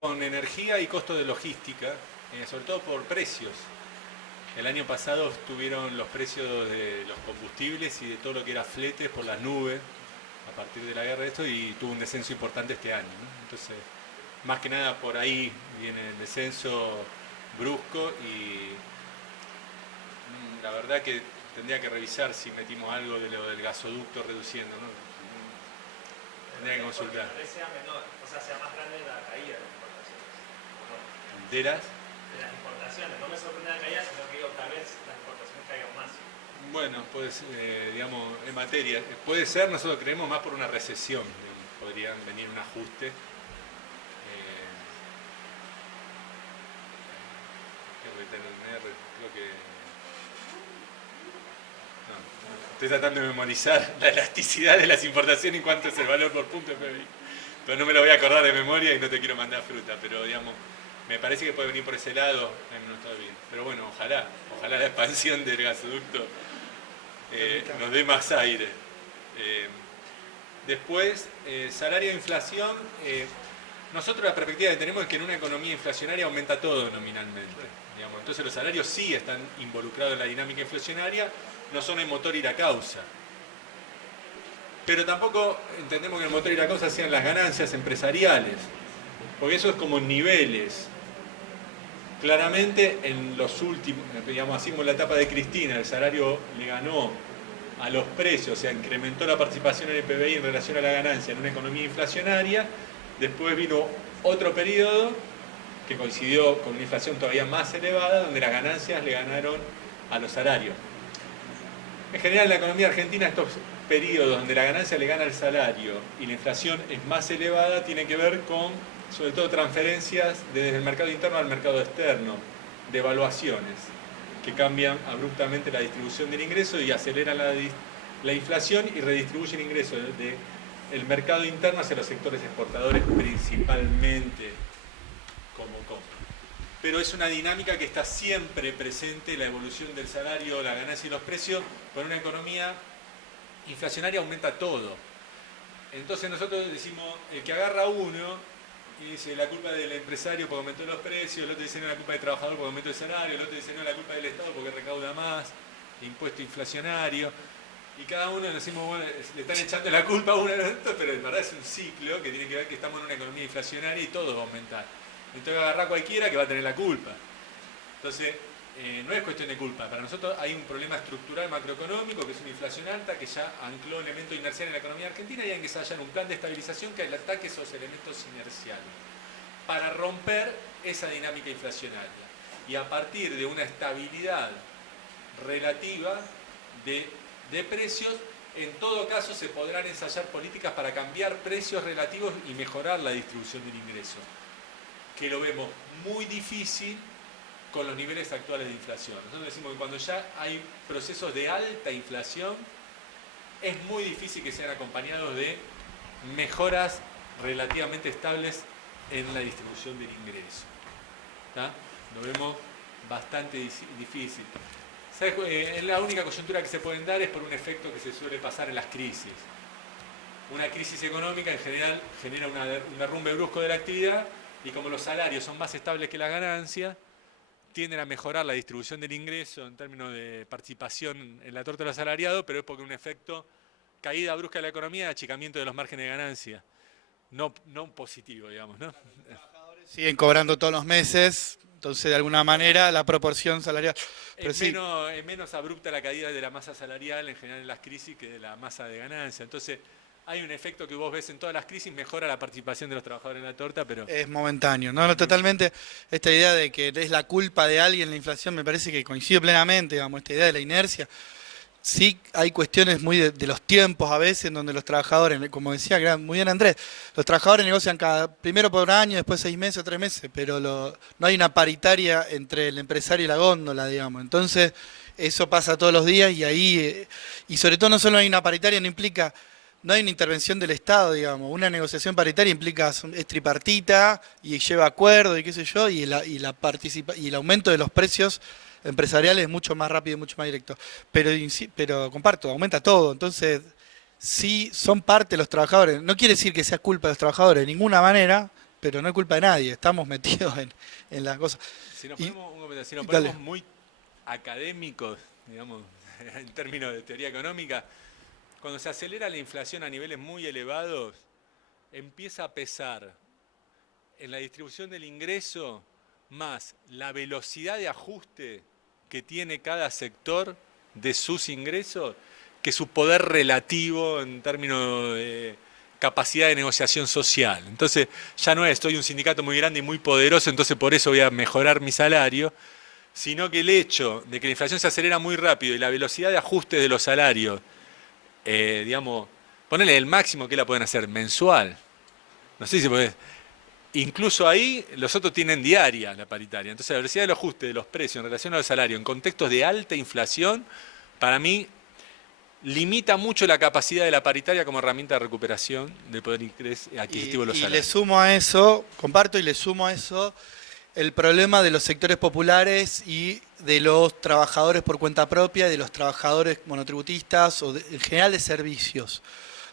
Con energía y costo de logística, sobre todo por precios. El año pasado estuvieron los precios de los combustibles y de todo lo que era fletes por las nubes a partir de la guerra de esto y tuvo un descenso importante este año, ¿no? Entonces, más que nada por ahí viene el descenso brusco y la verdad que tendría que revisar si metimos algo de lo del gasoducto reduciendo, ¿no? Pero Tendría que es porque consultar. tal vez sea menor, o sea, sea más grande la caída de las importaciones. ¿O no? ¿De las? De las importaciones, no me sorprende la caída, sino que digo, tal vez las importaciones caigan más. Bueno, pues digamos, en materia, puede ser, nosotros creemos más por una recesión, podrían venir un ajuste. Creo que... no, estoy tratando de memorizar la elasticidad de las importaciones y cuánto es el valor por punto de PBI. Pero no me lo voy a acordar de memoria y no te quiero mandar fruta, pero digamos, me parece que puede venir por ese lado, no está bien. Pero bueno, ojalá la expansión del gasoducto nos dé más aire. Después, salario de inflación. Nosotros la perspectiva que tenemos es que en una economía inflacionaria aumenta todo nominalmente. Digamos. Entonces los salarios sí están involucrados en la dinámica inflacionaria, no son el motor y la causa. Pero tampoco entendemos que el motor y la causa sean las ganancias empresariales, porque eso es como niveles. Claramente en los últimos, digamos así como en la etapa de Cristina, el salario le ganó a los precios, o sea, incrementó la participación en el PBI en relación a la ganancia en una economía inflacionaria. Después vino otro periodo que coincidió con una inflación todavía más elevada, donde las ganancias le ganaron a los salarios. En general en la economía argentina estos periodos donde la ganancia le gana al salario y la inflación es más elevada tienen que ver con, sobre todo, transferencias desde el mercado interno al mercado externo, devaluaciones, que cambian abruptamente la distribución del ingreso y aceleran la inflación y redistribuyen ingresos del mercado interno hacia los sectores exportadores principalmente como compra. Pero es una dinámica que está siempre presente, la evolución del salario, la ganancia y los precios. Con una economía inflacionaria aumenta todo. Entonces nosotros decimos, el que agarra uno y dice la culpa del empresario porque aumentó los precios, el otro dice no, la culpa del trabajador porque aumentó el salario, el otro dice no, la culpa del Estado porque recauda más, impuesto inflacionario. Y cada uno decimos, bueno, le están echando la culpa a uno al otro, pero en verdad es un ciclo que tiene que ver que estamos en una economía inflacionaria y todo va a aumentar. Entonces agarrar a cualquiera que va a tener la culpa. Entonces, no es cuestión de culpa. Para nosotros hay un problema estructural macroeconómico, que es una inflación alta, que ya ancló elementos inerciales en la economía argentina y hay que ensayar un plan de estabilización que ataque esos elementos inerciales para romper esa dinámica inflacionaria. Y a partir de una estabilidad relativa de precios, en todo caso se podrán ensayar políticas para cambiar precios relativos y mejorar la distribución del ingreso, que lo vemos muy difícil con los niveles actuales de inflación. Nosotros decimos que cuando ya hay procesos de alta inflación, es muy difícil que sean acompañados de mejoras relativamente estables en la distribución del ingreso. ¿Tá? Lo vemos bastante difícil. La única coyuntura que se pueden dar es por un efecto que se suele pasar en las crisis. Una crisis económica en general genera un derrumbe brusco de la actividad y como los salarios son más estables que la ganancia, tienden a mejorar la distribución del ingreso en términos de participación en la torta del asalariado, pero es porque un efecto caída brusca de la economía, achicamiento de los márgenes de ganancia, no positivo, digamos, ¿no? Siguen cobrando todos los meses, entonces de alguna manera la proporción salarial. Pero sí, Es menos abrupta la caída de la masa salarial en general en las crisis que de la masa de ganancia. Entonces hay un efecto que vos ves en todas las crisis, mejora la participación de los trabajadores en la torta, pero es momentáneo. No, no, totalmente. Esta idea de que es la culpa de alguien la inflación me parece que coincide plenamente, digamos, esta idea de la inercia. Sí hay cuestiones muy de los tiempos a veces en donde los trabajadores, como decía muy bien Andrés, los trabajadores negocian primero por un año, después 6 meses o 3 meses, pero no hay una paritaria entre el empresario y la góndola, digamos. Entonces, eso pasa todos los días y ahí, y sobre todo no solo hay una paritaria, no hay una intervención del Estado, digamos. Una negociación paritaria implica, es tripartita y lleva acuerdo y qué sé yo, y el aumento de los precios empresariales es mucho más rápido y mucho más directo. Pero comparto, aumenta todo. Entonces, sí son parte de los trabajadores. No quiere decir que sea culpa de los trabajadores de ninguna manera, pero no es culpa de nadie, estamos metidos en las cosas. Si nos Y- ponemos, si nos dale. ponemos muy académicos, digamos, en términos de teoría económica, cuando se acelera la inflación a niveles muy elevados, empieza a pesar en la distribución del ingreso más la velocidad de ajuste que tiene cada sector de sus ingresos que su poder relativo en términos de capacidad de negociación social. Entonces ya no es, soy un sindicato muy grande y muy poderoso, entonces por eso voy a mejorar mi salario, sino que el hecho de que la inflación se acelera muy rápido y la velocidad de ajuste de los salarios, digamos, ponerle el máximo que la pueden hacer mensual. No sé si puede. Incluso ahí los otros tienen diaria la paritaria. Entonces la velocidad del ajuste de los precios en relación al salario en contextos de alta inflación, para mí limita mucho la capacidad de la paritaria como herramienta de recuperación del poder adquisitivo de los Y le salarios. sumo a eso, comparto y le sumo a eso el problema de los sectores populares y de los trabajadores por cuenta propia, de los trabajadores monotributistas o en general de servicios.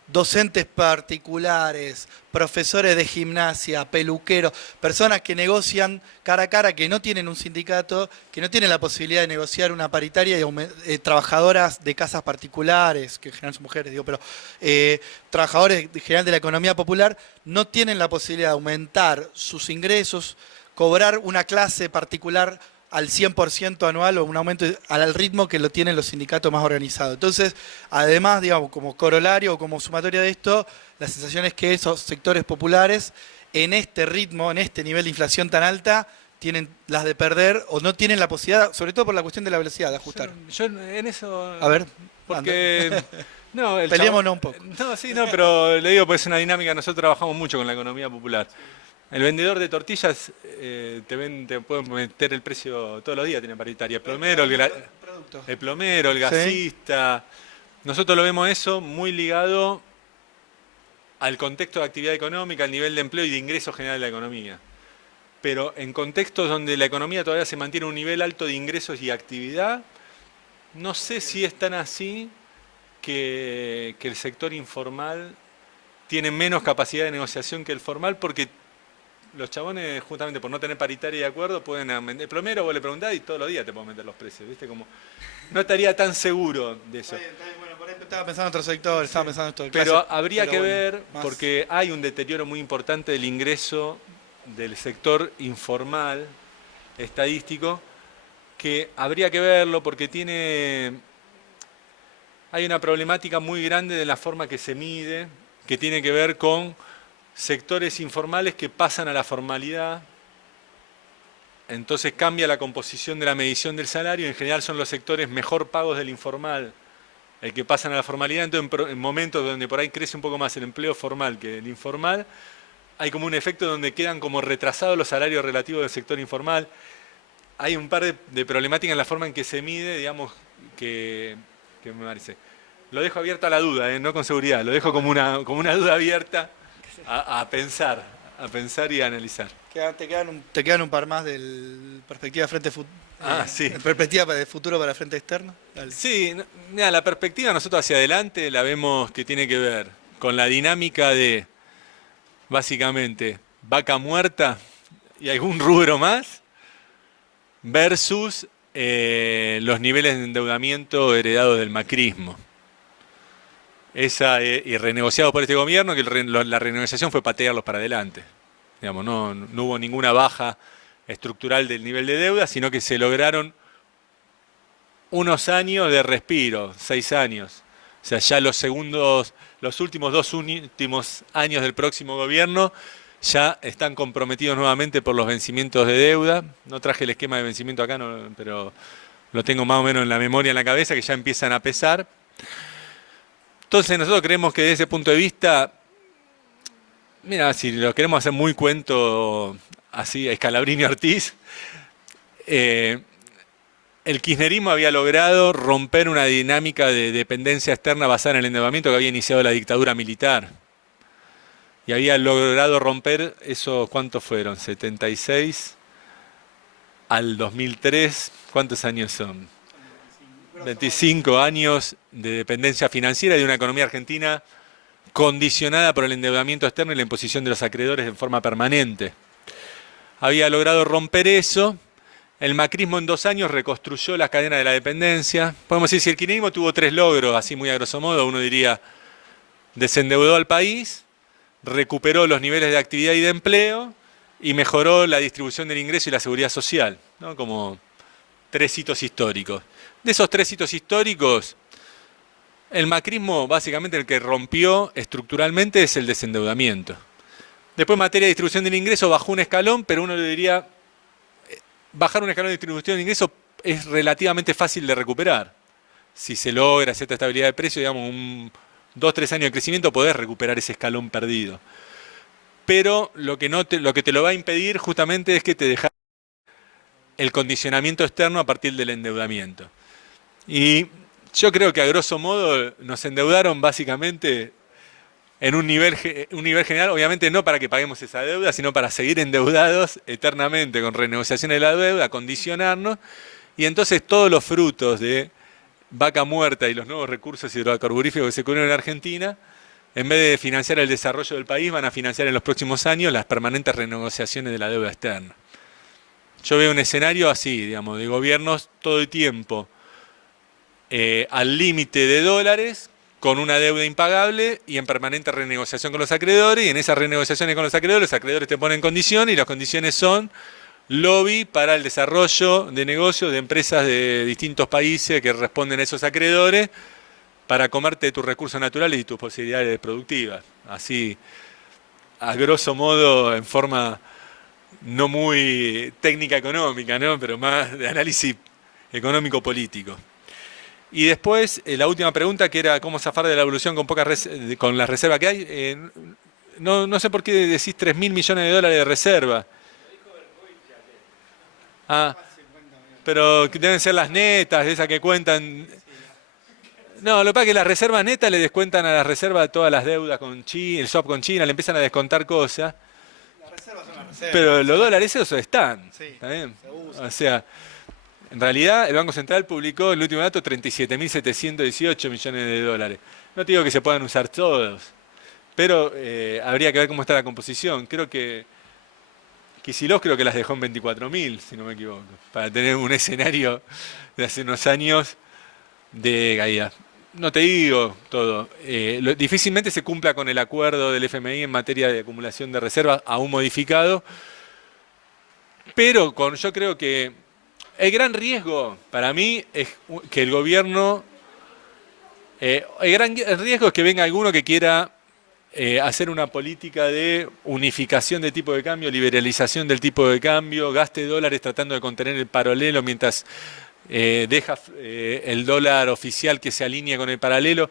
Docentes particulares, profesores de gimnasia, peluqueros, personas que negocian cara a cara, que no tienen un sindicato, que no tienen la posibilidad de negociar una paritaria, y trabajadoras de casas particulares, que en general son mujeres, digo, pero trabajadores en general de la economía popular, no tienen la posibilidad de aumentar sus ingresos, cobrar una clase particular al 100% anual o un aumento al ritmo que lo tienen los sindicatos más organizados. Entonces, además, digamos, como corolario o como sumatoria de esto, la sensación es que esos sectores populares, en este ritmo, en este nivel de inflación tan alta, tienen las de perder o no tienen la posibilidad, sobre todo por la cuestión de la velocidad de ajustar. Yo en eso... A ver, Porque... No, peleémonos un poco. No, sí, no, pero le digo, pues es una dinámica, nosotros trabajamos mucho con la economía popular. El vendedor de tortillas te puede meter el precio todos los días, tiene paritaria. El plomero, el gasista. Nosotros lo vemos eso muy ligado al contexto de actividad económica, al nivel de empleo y de ingreso general de la economía. Pero en contextos donde la economía todavía se mantiene a un nivel alto de ingresos y actividad, no sé si es tan así que el sector informal tiene menos capacidad de negociación que el formal, porque los chabones, justamente por no tener paritaria de acuerdo, pueden aumentar. El plomero vos le preguntás y todos los días te pueden aumentar los precios, ¿viste? Como no estaría tan seguro de eso. Está bien, bueno, por ahí estaba pensando en otro sector, estaba pensando en esto de Pero clase, habría pero que bueno, ver, más. porque hay un deterioro muy importante del ingreso del sector informal, estadístico, que habría que verlo porque hay una problemática muy grande de la forma que se mide, que tiene que ver con sectores informales que pasan a la formalidad, entonces cambia la composición de la medición del salario, en general son los sectores mejor pagos del informal, el que pasan a la formalidad, entonces en momentos donde por ahí crece un poco más el empleo formal que el informal, hay como un efecto donde quedan como retrasados los salarios relativos del sector informal. Hay un par de problemáticas en la forma en que se mide, digamos, que me parece. Lo dejo abierto a la duda, no con seguridad, lo dejo como una duda abierta a pensar y a analizar. Te quedan un par más del perspectiva frente Sí. perspectiva de futuro para frente externo. Dale. Sí, mira, la perspectiva nosotros hacia adelante la vemos que tiene que ver con la dinámica de, básicamente, vaca muerta y algún rubro más, versus los niveles de endeudamiento heredados del macrismo. Y renegociados por este gobierno, que la renegociación fue patearlos para adelante. Digamos, no hubo ninguna baja estructural del nivel de deuda, sino que se lograron unos años de respiro, 6 años. O sea, ya los últimos dos últimos años del próximo gobierno ya están comprometidos nuevamente por los vencimientos de deuda. No traje el esquema de vencimiento acá, pero lo tengo más o menos en la memoria, en la cabeza, que ya empiezan a pesar. Entonces nosotros creemos que desde ese punto de vista, mira, si lo queremos hacer muy cuento así, Scalabrini Ortiz, el kirchnerismo había logrado romper una dinámica de dependencia externa basada en el endeudamiento que había iniciado la dictadura militar. Y había logrado romper esos, ¿cuántos fueron? 76 al 2003, ¿cuántos años son? 25 años de dependencia financiera de una economía argentina condicionada por el endeudamiento externo y la imposición de los acreedores en forma permanente. Había logrado romper eso. El macrismo en 2 años reconstruyó las cadenas de la dependencia. Podemos decir, si el kirchnerismo tuvo 3 logros, así muy a grosso modo, uno diría, desendeudó al país, recuperó los niveles de actividad y de empleo y mejoró la distribución del ingreso y la seguridad social, ¿no? Como 3 hitos históricos. De esos 3 hitos históricos, el macrismo básicamente el que rompió estructuralmente es el desendeudamiento. Después en materia de distribución del ingreso bajó un escalón, pero uno le diría, bajar un escalón de distribución de ingreso es relativamente fácil de recuperar. Si se logra cierta estabilidad de precio, digamos, 2 o 3 años de crecimiento, podés recuperar ese escalón perdido. Pero lo que te lo va a impedir justamente es que te dejas el condicionamiento externo a partir del endeudamiento. Y yo creo que a grosso modo nos endeudaron básicamente en un nivel general, obviamente no para que paguemos esa deuda, sino para seguir endeudados eternamente con renegociaciones de la deuda, condicionarnos, y entonces todos los frutos de Vaca Muerta y los nuevos recursos hidrocarburíferos que se cubrieron en Argentina, en vez de financiar el desarrollo del país, van a financiar en los próximos años las permanentes renegociaciones de la deuda externa. Yo veo un escenario así, digamos, de gobiernos todo el tiempo al límite de dólares, con una deuda impagable y en permanente renegociación con los acreedores, y en esas renegociaciones con los acreedores te ponen condiciones, y las condiciones son lobby para el desarrollo de negocios de empresas de distintos países que responden a esos acreedores para comerte tus recursos naturales y tus posibilidades productivas. Así, a grosso modo, en forma no muy técnica económica, ¿no? Pero más de análisis económico-político. Y después, la última pregunta, que era cómo zafar de la evolución con la reserva que hay. No sé por qué decís 3.000 millones de dólares de reserva. Ah, pero deben ser las netas, esas que cuentan. No, lo que pasa es que las reservas netas le descuentan a las reservas todas las deudas con China, el swap con China, le empiezan a descontar cosas. Las reservas son las reservas. Pero los dólares esos están. Sí, ¿Está bien? se usan. O sea, en realidad el Banco Central publicó el último dato 37.718 millones de dólares. No te digo que se puedan usar todos, pero habría que ver cómo está la composición. Creo que Kicillof creo que las dejó en 24.000, si no me equivoco, para tener un escenario de hace unos años de caída. No te digo todo. Difícilmente se cumpla con el acuerdo del FMI en materia de acumulación de reservas, aún modificado, pero yo creo que el gran riesgo para mí es que el gobierno, el riesgo es que venga alguno que quiera hacer una política de unificación de tipo de cambio, liberalización del tipo de cambio, gaste dólares tratando de contener el paralelo mientras deja el dólar oficial que se alinee con el paralelo,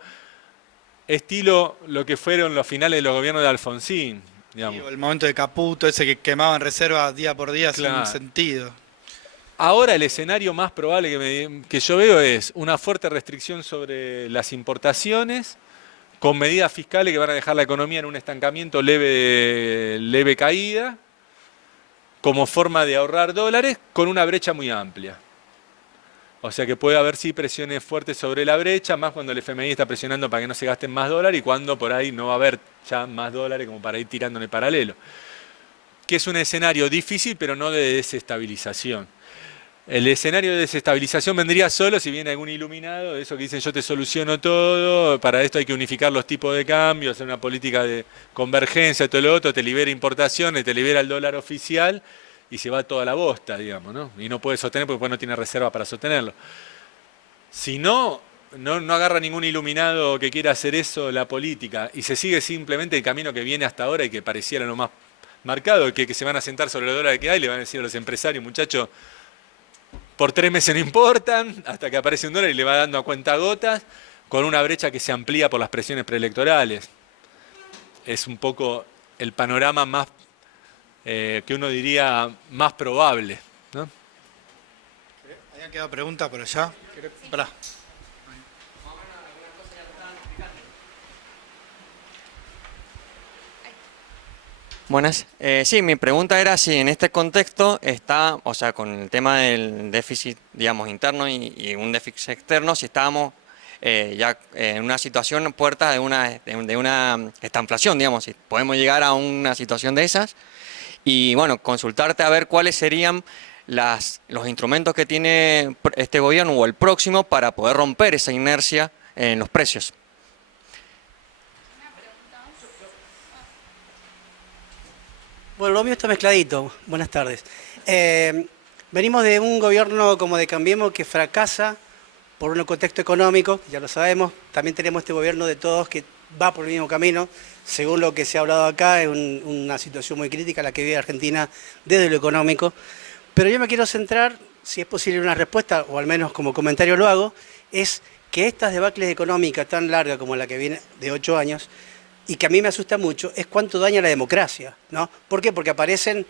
estilo lo que fueron los finales de los gobiernos de Alfonsín, digamos. Sí, el momento de Caputo, ese que quemaban reservas día por día Claro. sin sentido. Ahora el escenario más probable que yo veo es una fuerte restricción sobre las importaciones, con medidas fiscales que van a dejar la economía en un estancamiento leve caída, como forma de ahorrar dólares, con una brecha muy amplia. O sea que puede haber sí presiones fuertes sobre la brecha, más cuando el FMI está presionando para que no se gasten más dólares y cuando por ahí no va a haber ya más dólares como para ir tirando en el paralelo. Que es un escenario difícil, pero no de desestabilización. El escenario de desestabilización vendría solo si viene algún iluminado, de eso que dicen yo te soluciono todo, para esto hay que unificar los tipos de cambio, hacer una política de convergencia, todo lo otro, te libera importaciones, te libera el dólar oficial y se va toda la bosta, digamos, ¿no? Y no puede sostener porque después no tiene reserva para sostenerlo. Si no agarra ningún iluminado que quiera hacer eso la política y se sigue simplemente el camino que viene hasta ahora y que pareciera lo más marcado, que se van a sentar sobre los dólares que hay, le van a decir a los empresarios, muchachos, por 3 meses no importan, hasta que aparece un dólar y le va dando a cuentagotas, con una brecha que se amplía por las presiones preelectorales. Es un poco el panorama más, que uno diría, más probable, ¿no? Habían quedado preguntas por allá. Pará. Buenas. Sí, mi pregunta era si en este contexto está, o sea, con el tema del déficit, digamos, interno y un déficit externo, si estábamos ya en una situación puerta de una estanflación, digamos, si podemos llegar a una situación de esas. Y bueno, consultarte a ver cuáles serían los instrumentos que tiene este gobierno o el próximo para poder romper esa inercia en los precios. Bueno, lo mío está mezcladito. Buenas tardes. Venimos de un gobierno como de Cambiemos que fracasa por un contexto económico, ya lo sabemos. También tenemos este gobierno de todos que va por el mismo camino. Según lo que se ha hablado acá, es una situación muy crítica la que vive Argentina desde lo económico. Pero yo me quiero centrar, si es posible una respuesta, o al menos como comentario lo hago, es que estas debacles económicas tan largas como la que viene de 8 años, y que a mí me asusta mucho, es cuánto daña la democracia, ¿no? ¿Por qué? Porque aparecen,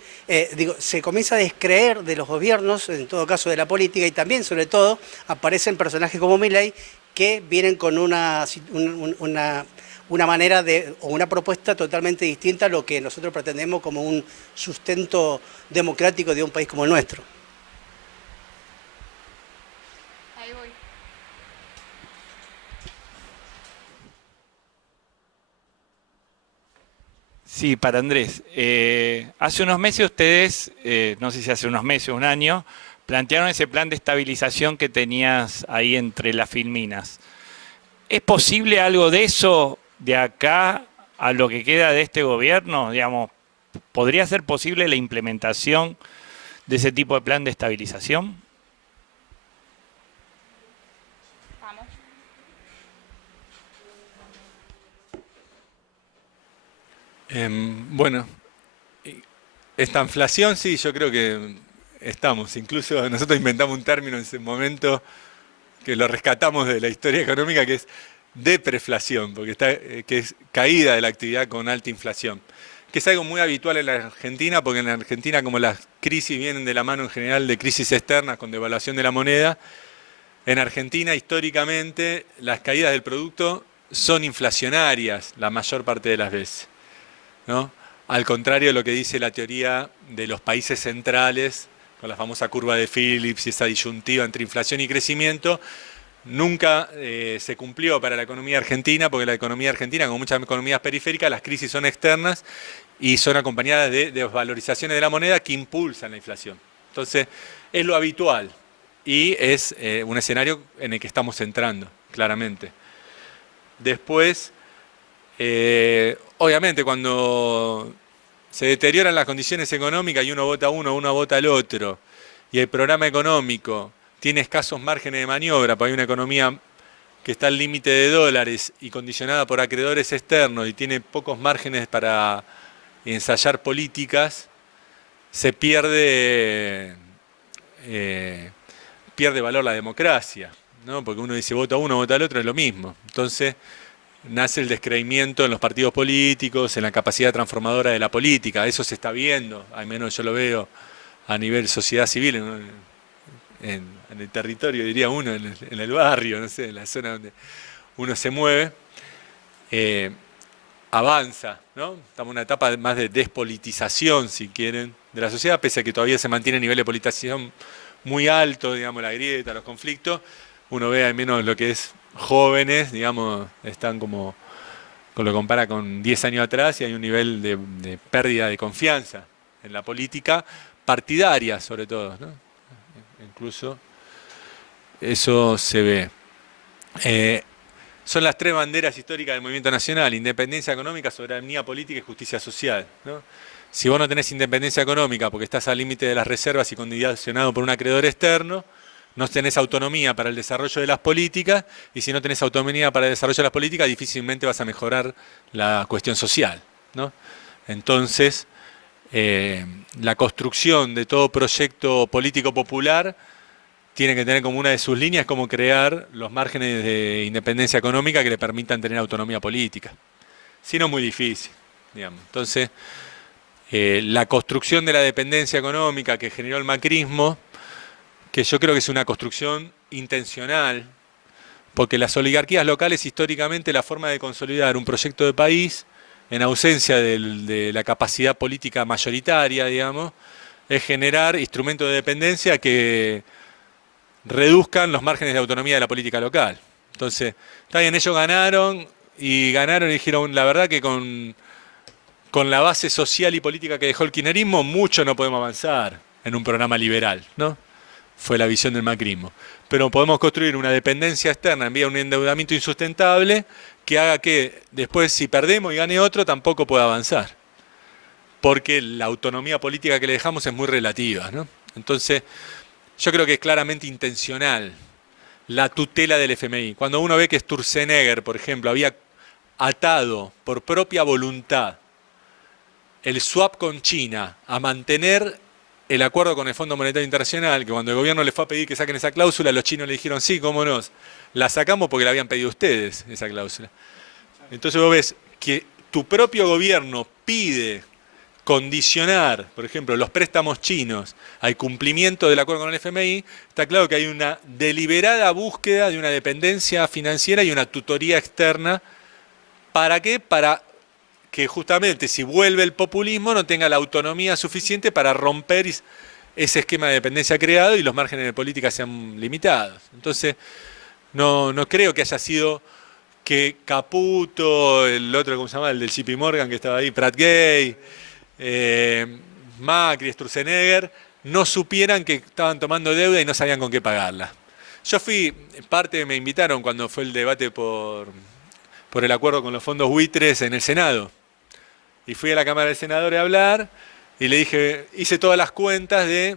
se comienza a descreer de los gobiernos, en todo caso de la política, y también, sobre todo, aparecen personajes como Milei que vienen con una manera o una propuesta totalmente distinta a lo que nosotros pretendemos como un sustento democrático de un país como el nuestro. Ahí voy. Sí, para Andrés. Hace unos meses ustedes, no sé si hace unos meses o un año, plantearon ese plan de estabilización que tenías ahí entre las filminas. ¿Es posible algo de eso de acá a lo que queda de este gobierno? Digamos, ¿podría ser posible la implementación de ese tipo de plan de estabilización? Vamos. Bueno, esta inflación sí, yo creo que estamos. Incluso nosotros inventamos un término en ese momento que lo rescatamos de la historia económica, que es depreflación, porque que es caída de la actividad con alta inflación, que es algo muy habitual en la Argentina, porque en la Argentina, como las crisis vienen de la mano en general de crisis externas con devaluación de la moneda, en Argentina históricamente las caídas del producto son inflacionarias la mayor parte de las veces, ¿no? Al contrario de lo que dice la teoría de los países centrales, con la famosa curva de Phillips y esa disyuntiva entre inflación y crecimiento, nunca se cumplió para la economía argentina, porque la economía argentina, como muchas economías periféricas, las crisis son externas y son acompañadas de desvalorizaciones de la moneda que impulsan la inflación. Entonces, es lo habitual y es un escenario en el que estamos entrando, claramente. Después, obviamente, cuando se deterioran las condiciones económicas y uno vota a uno vota al otro, y el programa económico tiene escasos márgenes de maniobra, porque hay una economía que está al límite de dólares y condicionada por acreedores externos y tiene pocos márgenes para ensayar políticas, se pierde valor la democracia, ¿no? Porque uno dice vota a uno, vota al otro, es lo mismo. Entonces nace el descreimiento en los partidos políticos, en la capacidad transformadora de la política. Eso se está viendo, al menos yo lo veo a nivel sociedad civil, en el territorio, diría uno, en el barrio, no sé, en la zona donde uno se mueve, avanza, ¿no? Estamos en una etapa más de despolitización, si quieren, de la sociedad, pese a que todavía se mantiene nivel de politización muy alto, digamos, la grieta, los conflictos. Uno ve al menos lo que es jóvenes, digamos, están como lo compara con 10 años atrás y hay un nivel de pérdida de confianza en la política partidaria, sobre todo, ¿no? Incluso eso se ve. Son las tres banderas históricas del movimiento nacional: independencia económica, soberanía política y justicia social, ¿no? Si vos no tenés independencia económica porque estás al límite de las reservas y condicionado por un acreedor externo, no tenés autonomía para el desarrollo de las políticas, y si no tenés autonomía para el desarrollo de las políticas, difícilmente vas a mejorar la cuestión social, ¿no? Entonces, la construcción de todo proyecto político popular tiene que tener como una de sus líneas como crear los márgenes de independencia económica que le permitan tener autonomía política. Si no, es muy difícil, digamos. Entonces, la construcción de la dependencia económica que generó el macrismo, que yo creo que es una construcción intencional, porque las oligarquías locales históricamente la forma de consolidar un proyecto de país en ausencia de la capacidad política mayoritaria, digamos, es generar instrumentos de dependencia que reduzcan los márgenes de autonomía de la política local. Entonces, está bien, ellos ganaron y dijeron, la verdad que con la base social y política que dejó el kirchnerismo, mucho no podemos avanzar en un programa liberal, ¿no? Fue la visión del macrismo. Pero podemos construir una dependencia externa en vía de un endeudamiento insustentable que haga que después, si perdemos y gane otro, tampoco pueda avanzar. Porque la autonomía política que le dejamos es muy relativa, ¿no? Entonces, yo creo que es claramente intencional la tutela del FMI. Cuando uno ve que Sturzenegger, por ejemplo, había atado por propia voluntad el swap con China a mantener el acuerdo con el Fondo Monetario Internacional, que cuando el gobierno les fue a pedir que saquen esa cláusula, los chinos le dijeron, sí, cómo no, la sacamos porque la habían pedido ustedes, esa cláusula. Entonces vos ves que tu propio gobierno pide condicionar, por ejemplo, los préstamos chinos al cumplimiento del acuerdo con el FMI, está claro que hay una deliberada búsqueda de una dependencia financiera y una tutoría externa. ¿Para qué? Para que justamente si vuelve el populismo no tenga la autonomía suficiente para romper ese esquema de dependencia creado y los márgenes de política sean limitados. Entonces, no creo que haya sido que Caputo, el otro, ¿cómo se llama? El del JP Morgan que estaba ahí, Pratt Gay, Macri, Sturzenegger, no supieran que estaban tomando deuda y no sabían con qué pagarla. Yo me invitaron cuando fue el debate por el acuerdo con los fondos buitres en el Senado. Y fui a la Cámara del Senadores a hablar y le dije, hice todas las cuentas de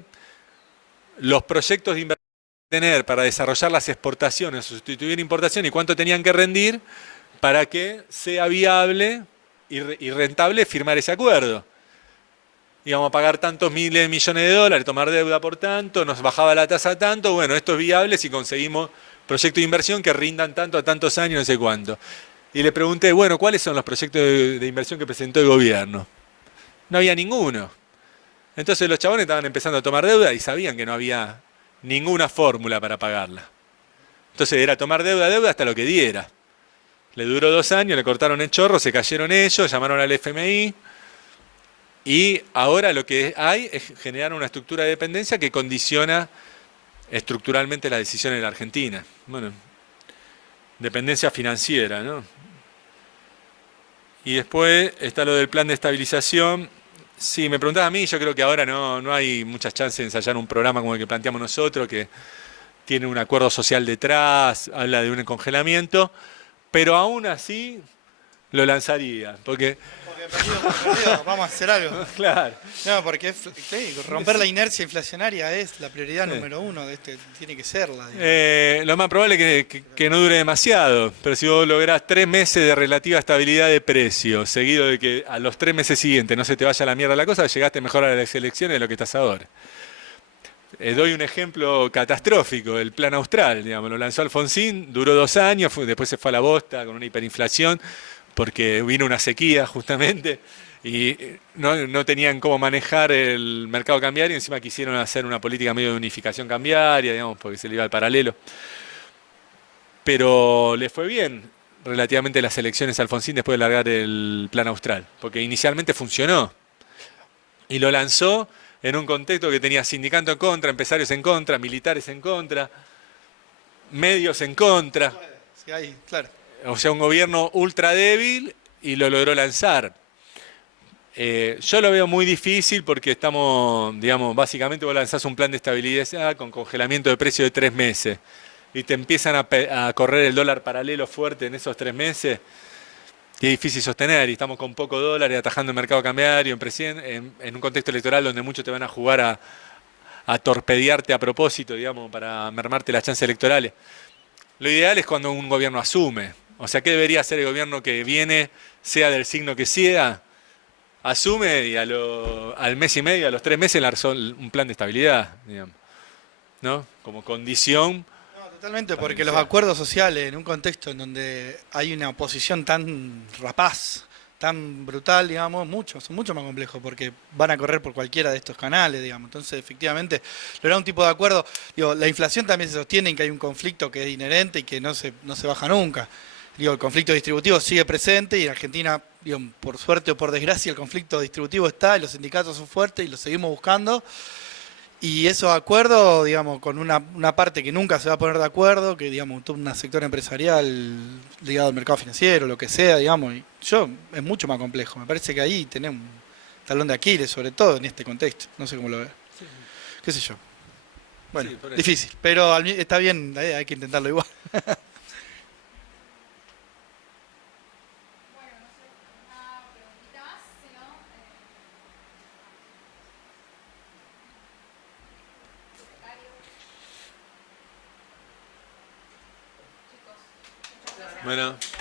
los proyectos de inversión que tener para desarrollar las exportaciones, sustituir importación y cuánto tenían que rendir para que sea viable y rentable firmar ese acuerdo. Íbamos a pagar tantos miles de millones de dólares, tomar deuda por tanto, nos bajaba la tasa tanto, bueno, esto es viable si conseguimos proyectos de inversión que rindan tanto a tantos años, no sé cuánto. Y le pregunté, bueno, ¿cuáles son los proyectos de inversión que presentó el gobierno? No había ninguno. Entonces los chabones estaban empezando a tomar deuda y sabían que no había ninguna fórmula para pagarla. Entonces era tomar deuda hasta lo que diera. Le duró 2 años, le cortaron el chorro, se cayeron ellos, llamaron al FMI y ahora lo que hay es generar una estructura de dependencia que condiciona estructuralmente las decisiones de la Argentina. Bueno, dependencia financiera, ¿no? Y después está lo del plan de estabilización. Sí, me preguntaba a mí, yo creo que ahora no hay muchas chances de ensayar un programa como el que planteamos nosotros, que tiene un acuerdo social detrás, habla de un congelamiento, pero aún así lo lanzaría, porque vamos a hacer algo. claro. No, porque sí, romper la inercia inflacionaria es la prioridad número 1 de tiene que serla. Lo más probable es que no dure demasiado, pero si vos lográs 3 meses de relativa estabilidad de precio, seguido de que a los 3 meses siguientes no se te vaya a la mierda la cosa, llegaste mejor a las elecciones de lo que estás ahora. Doy un ejemplo catastrófico, el plan austral, digamos, lo lanzó Alfonsín, duró 2 años, después se fue a la bosta con una hiperinflación, porque vino una sequía justamente y no tenían cómo manejar el mercado cambiario, encima quisieron hacer una política medio de unificación cambiaria, digamos, porque se le iba al paralelo. Pero le fue bien relativamente las elecciones a Alfonsín después de largar el plan austral, porque inicialmente funcionó y lo lanzó en un contexto que tenía sindicatos en contra, empresarios en contra, militares en contra, medios en contra. Sí, ahí, claro. O sea, un gobierno ultra débil y lo logró lanzar. Yo lo veo muy difícil porque estamos, digamos, básicamente vos lanzás un plan de estabilidad con congelamiento de precio de 3 meses y te empiezan a correr el dólar paralelo fuerte en esos 3 meses y es difícil sostener y estamos con poco dólar y atajando el mercado cambiario en un contexto electoral donde muchos te van a jugar a torpedearte a propósito, digamos, para mermarte las chances electorales. Lo ideal es cuando un gobierno asume. O sea, ¿qué debería hacer el gobierno que viene, sea del signo que sea? Asume y al mes y medio, a los 3 meses, lanzó un plan de estabilidad, digamos, ¿no? Como condición. No, totalmente, porque los acuerdos sociales en un contexto en donde hay una oposición tan rapaz, tan brutal, digamos, son mucho más complejos porque van a correr por cualquiera de estos canales, digamos. Entonces, efectivamente, lograr un tipo de acuerdo. Digo, la inflación también se sostiene en que hay un conflicto que es inherente y que no se baja nunca. Digo, el conflicto distributivo sigue presente y en Argentina, digo, por suerte o por desgracia, el conflicto distributivo está y los sindicatos son fuertes y lo seguimos buscando. Y esos acuerdos, digamos, con una parte que nunca se va a poner de acuerdo, que, digamos, todo un sector empresarial ligado al mercado financiero, lo que sea, digamos, es mucho más complejo. Me parece que ahí tenemos un talón de Aquiles, sobre todo en este contexto. No sé cómo lo ves. Qué sé yo. Bueno, Sí, por eso. difícil, pero está bien, hay que intentarlo igual. Bueno, no sé, una preguntita más, si no, secretario. Chicos, muchas gracias. Bueno.